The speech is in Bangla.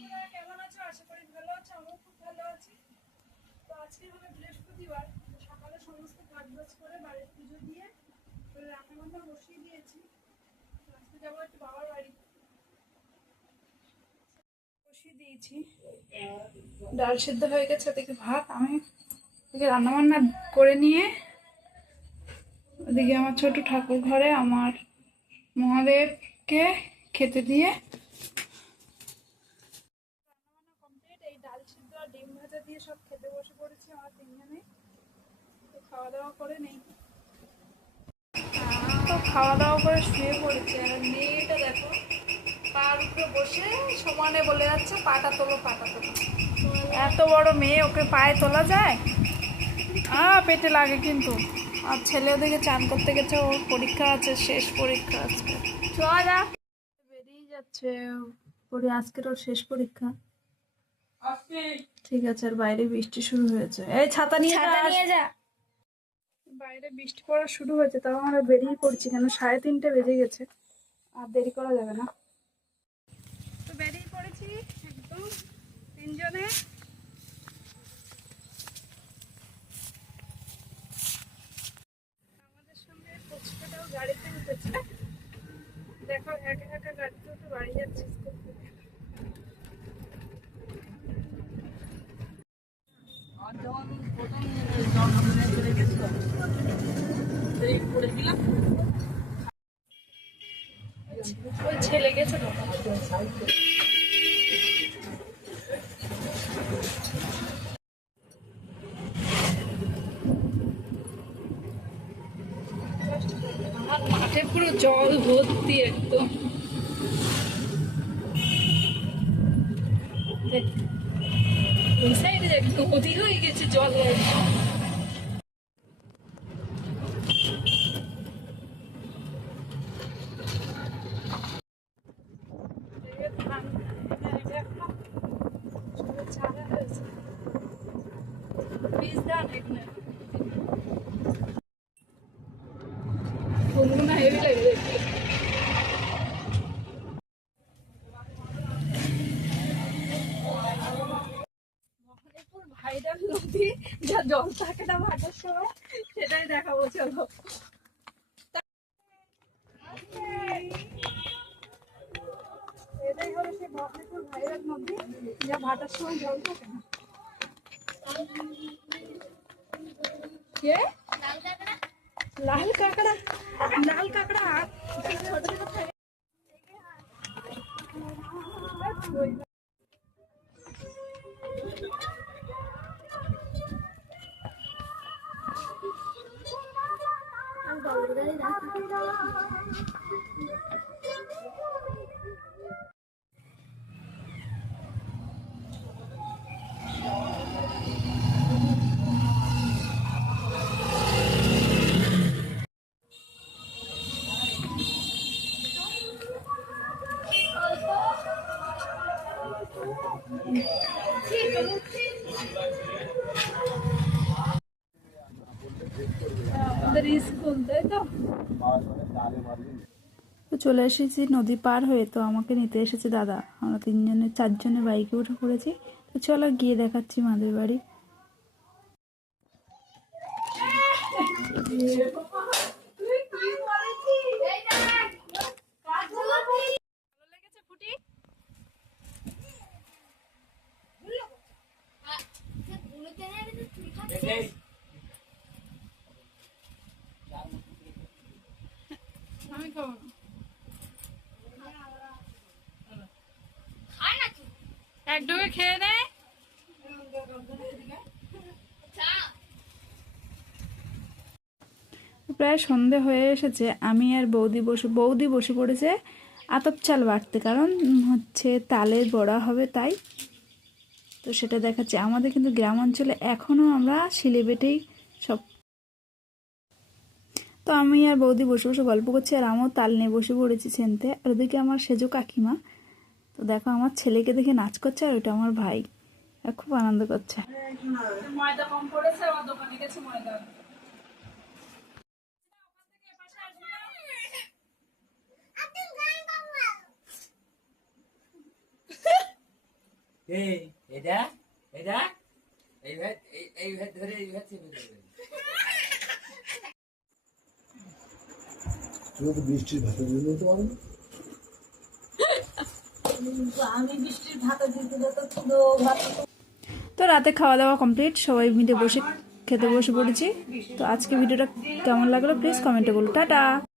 তোমরা কেমন আছো? আশা করি ভালো আছো। আমিও খুব ভালো আছি। তো আজকে হলো বৃহস্পতিবার, সকালে সমস্ত কাজ বাজ করে বাড়ির পুজো দিয়ে রান্নাবান্না বসিয়ে দিয়েছি। আজকে যাবো একটু বাবার বাড়ি, বসিয়ে দিয়েছি। ডাল সিদ্ধ হয়ে গেছে, ওদিকে ভাত। আমি ওদিকে রান্নাবান্না করে নিয়ে ওদিকে আমার ছোট ঠাকুর ঘরে আমার মহাদেবকে খেতে দিয়ে কমপ্লিট। এই ডাল সিদ্ধ আর ডিম ভাজা দিয়ে সব খেতে বসে পড়েছি আমরা তিনজনে। তো খাওয়া দাওয়া করে নেই, তো খাওয়া দাওয়া করে শুয়ে পড়েছে। আর মেয়েটা দেখো পার উপরে বসে সমানে বলে যাচ্ছে পাটা তোলো পাটা তোলো। এত বড় মেয়ে, ওকে পায়ে তোলা যায়? পেটে লাগে কিন্তু। আর ছেলে ওদিকে চান করতে গেছে, ওর পরীক্ষা আছে, শেষ পরীক্ষা আজকে। বেরিয়ে যাচ্ছে, আজকের ওর শেষ পরীক্ষা। ঠিক আছে। আর বাইরে বৃষ্টি শুরু হয়েছে। এই ছাতা নিয়ে যা। বাইরে বৃষ্টি পড়া শুরু হয়েছে, তাও আমরা বেরিয়ে পড়ছি কেন, 3:30 বেজে গেছে। আর দেরি করা যাবে না। তো বেরিয়ে পড়েছি একদম তিনজনে। আমাদের সঙ্গে ফুচকাটাও গাড়িতে উঠেছে। দেখো একা একা গাড়িতে উঠে বাড়ি যাচ্ছে স্কুল থেকে। ওই ছেলে গেছে তো। আমার মাঠে পুরো জল ভর্তি একদম। ওই সাইডে একদম নদী হয়ে গেছে জল। ভাইরাল নদী, যা জল থাকে না ভাটার সময়, সেটাই দেখাবো। চলো। এটাই হলো সেই ভবানীপুর ভাইরাল নদী, যা ভাটার সময় জল থাকে না। কে? লাল কাঁকড়া? লাল কাঁকড়া ছোট ছোট থাকে। তো চলে এসেছি নদী পার হয়ে। তো আমাকে নিতে এসেছে দাদা। আমরা তিনজনে চারজনে বাইকে উঠে পড়েছি। তো চলো গিয়ে দেখাচ্ছি মাদের বাড়ি। আমি খাবো না। এক ডুবে খেয়ে নে। প্রায় সন্ধে হয়ে এসেছে। আমি আর বৌদি বসে পড়েছে আতপ চাল বাটতে, কারণ হচ্ছে তালের বড়া হবে তাই। তো সেটা দেখাচ্ছে। আমাদের কিন্তু গ্রাম অঞ্চলে এখনও আমরা শিলে বেটেই সব। তো আমি আর বৌদি বসে বসে গল্প করছি, আর আমিও তাল নিয়ে বসে পড়েছি ছেনতে। আর ওদিকে আমার সেজো কাকিমা। তো দেখো আমার ছেলেকে দেখে নাচ করছে, আর ওটা আমার ভাই। আর খুব আনন্দ করছে। ময়দা কম পড়েছে, আমার দোকানে গেছে ময়দা। এই এটা এটা এই ভাত ধরে এই ভাত চেপে ধরবে। তুমি তো বৃষ্টির ভাতে দিয়ে নিতে পারো না। আমি বৃষ্টির ভাতা দিতে তো তো রাতে খাওয়া দাওয়া কমপ্লিট, সবাই মিলে বসে খেতে বসে পড়েছি। তো আজকে ভিডিওটা কেমন লাগলো প্লিজ কমেন্টে বলো। টাটা।